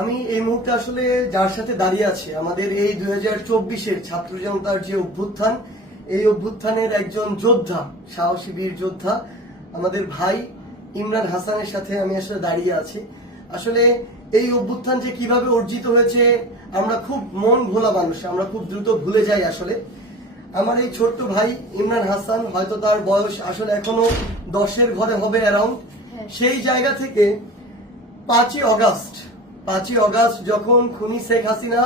আমি এই মুহূর্তে আসলে যার সাথে দাঁড়িয়ে আছি আমাদের এই 2024-এর ছাত্র জনতার যে অভ্যুত্থান, এই অভ্যুত্থানের একজন যোদ্ধা, সাহসী বীর যোদ্ধা আমাদের ভাই ইমরান হাসানের সাথে আমি আসলে দাঁড়িয়ে আছি। আসলে এই অভ্যুত্থান যে কিভাবে অর্জিত হয়েছে আমরা খুব মন ভোলা মানুষ, আমরা খুব দ্রুত ভুলে যাই। আসলে আমার এই ছোট্ট ভাই ইমরান হাসান, হয়তো তার বয়স আসলে এখনো 10-এর ঘরে হবে অ্যারাউন্ড, সেই জায়গা থেকে 5ই অগাস্ট যখন খুনি শেখ হাসিনা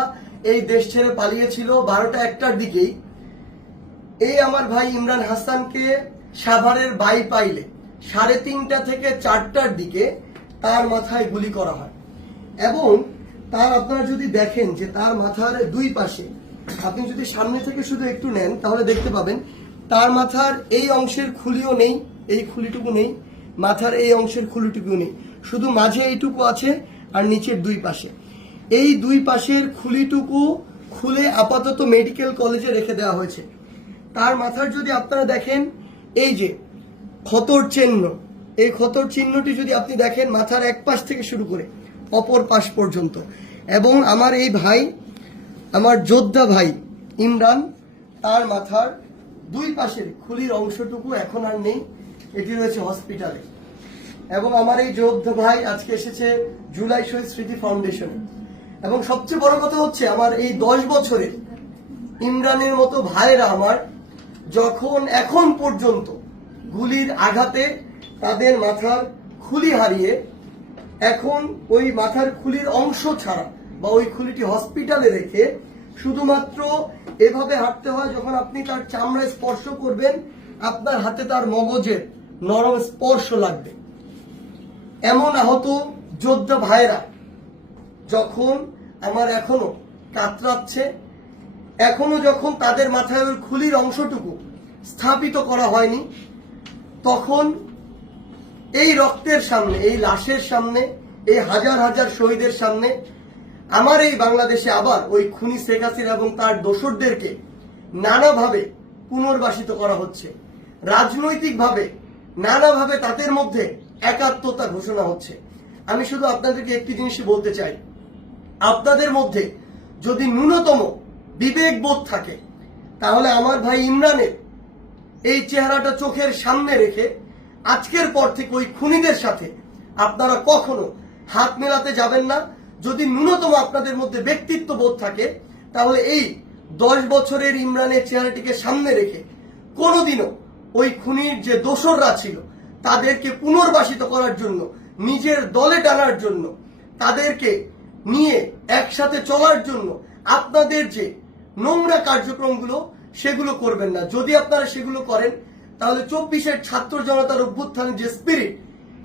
এই দেশ ছেড়ে পালিয়েছিল 12টা 1টার দিকেই, এই আমার ভাই ইমরান হাসানকে সাভারের বাইপাইলে 3:30 থেকে 4টার দিকে তার মাথায় গুলি করা হয়। এবং তার আপনারা যদি দেখেন যে তার মাথার দুই পাশে, আপনি যদি সামনে থেকে শুধু একটু নেন তাহলে দেখতে পাবেন তার মাথার এই অংশের খুলিও নেই, এই খুলিটুকু নেই, মাথার এই অংশের খুলিটুকু নেই, শুধু মাঝে এইটুকু আছে আর নিচের দুই পাশে। এই দুই পাশের খুলিটুকু খুলে আপাতত মেডিকেল কলেজে রেখে দেওয়া হয়েছে। তার মাথার যদি আপনারা দেখেন এই যে ক্ষতর চিহ্ন, এই ক্ষতর চিহ্নটি যদি আপনি দেখেন মাথার এক পাশ থেকে শুরু করে অপর পাশ পর্যন্ত। এবং আমার এই ভাই, আমার যোদ্ধা ভাই ইমরান, তার মাথার দুই পাশের খুলির অংশটুকু এখন আর নেই, এটি রয়েছে হসপিটালে। এবং আমার এই যোদ্ধা ভাই আজকে এসেছে জুলাই শহীদ স্মৃতি ফাউন্ডেশনে। এবং সবচেয়ে বড় কথা হচ্ছে আমার এই 10 বছরের ইমরানের মতো ভাইয়েরা আমার যখন এখন পর্যন্ত গুলির আঘাতে তাদের মাথার খুলি হারিয়ে এখন ওই মাথার খুলির অংশ ছাড়া বা ওই খুলিটি হসপিটালে রেখে শুধুমাত্র এভাবে হাঁটতে হয়, যখন আপনি তার চামড়ায় স্পর্শ করবেন আপনার হাতে তার মগজের নরম স্পর্শ লাগবে। এমন আহত যোদ্ধা ভাইরা যখন আমার এখনো কাতরাচ্ছে, এখনো যখন তাদের মাথায় ওই খুলির অংশটুকু স্থাপিত করা হয়নি, তখন এই রক্তের সামনে, এই লাশের সামনে, এই হাজার হাজার শহীদের সামনে আমার এই বাংলাদেশে আবার ওই খুনি শেখ হাসিনা এবং তার দোসরদেরকে নানাভাবে পুনর্বাসিত করা হচ্ছে। রাজনৈতিকভাবে নানাভাবে তাদের মধ্যে একাত্মতা ঘোষণা হচ্ছে। আমি শুধু আপনাদেরকে একটি জিনিসই বলতে চাই, আপনাদের মধ্যে যদি ন্যূনতম বিবেকবোধ থাকে তাহলে আমার ভাই ইমরানের এই চেহারাটা চোখের সামনে রেখে আজকের পর থেকে ওই খুনিদের সাথে আপনারা কখনো হাত মেলাতে যাবেন না। যদি ন্যূনতম আপনাদের মধ্যে ব্যক্তিত্ব বোধ থাকে তাহলে এই 10 বছরের ইমরানের চেহারাটিকে সামনে রেখে কোনোদিনও ওই খুনির যে দোসররা ছিল তাদেরকে পুনর্বাসিত করার জন্য, নিজের দলে টানার জন্য, তাদেরকে নিয়ে একসাথে চলার জন্য আপনাদের যে নোংরা কার্যক্রমগুলো সেগুলো করবেন না। যদি আপনারা সেগুলো করেন তাহলে 24-এর ছাত্র জনতার অভ্যুত্থানের যে স্পিরিট,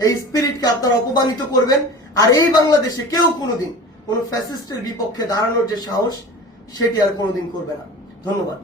এই স্পিরিটকে আপনারা অপমানিত করবেন। আর এই বাংলাদেশে কেউ কোনোদিন কোন ফ্যাসিস্টের বিপক্ষে দাঁড়ানোর যে সাহস সেটি আর কোনোদিন করবে না। ধন্যবাদ।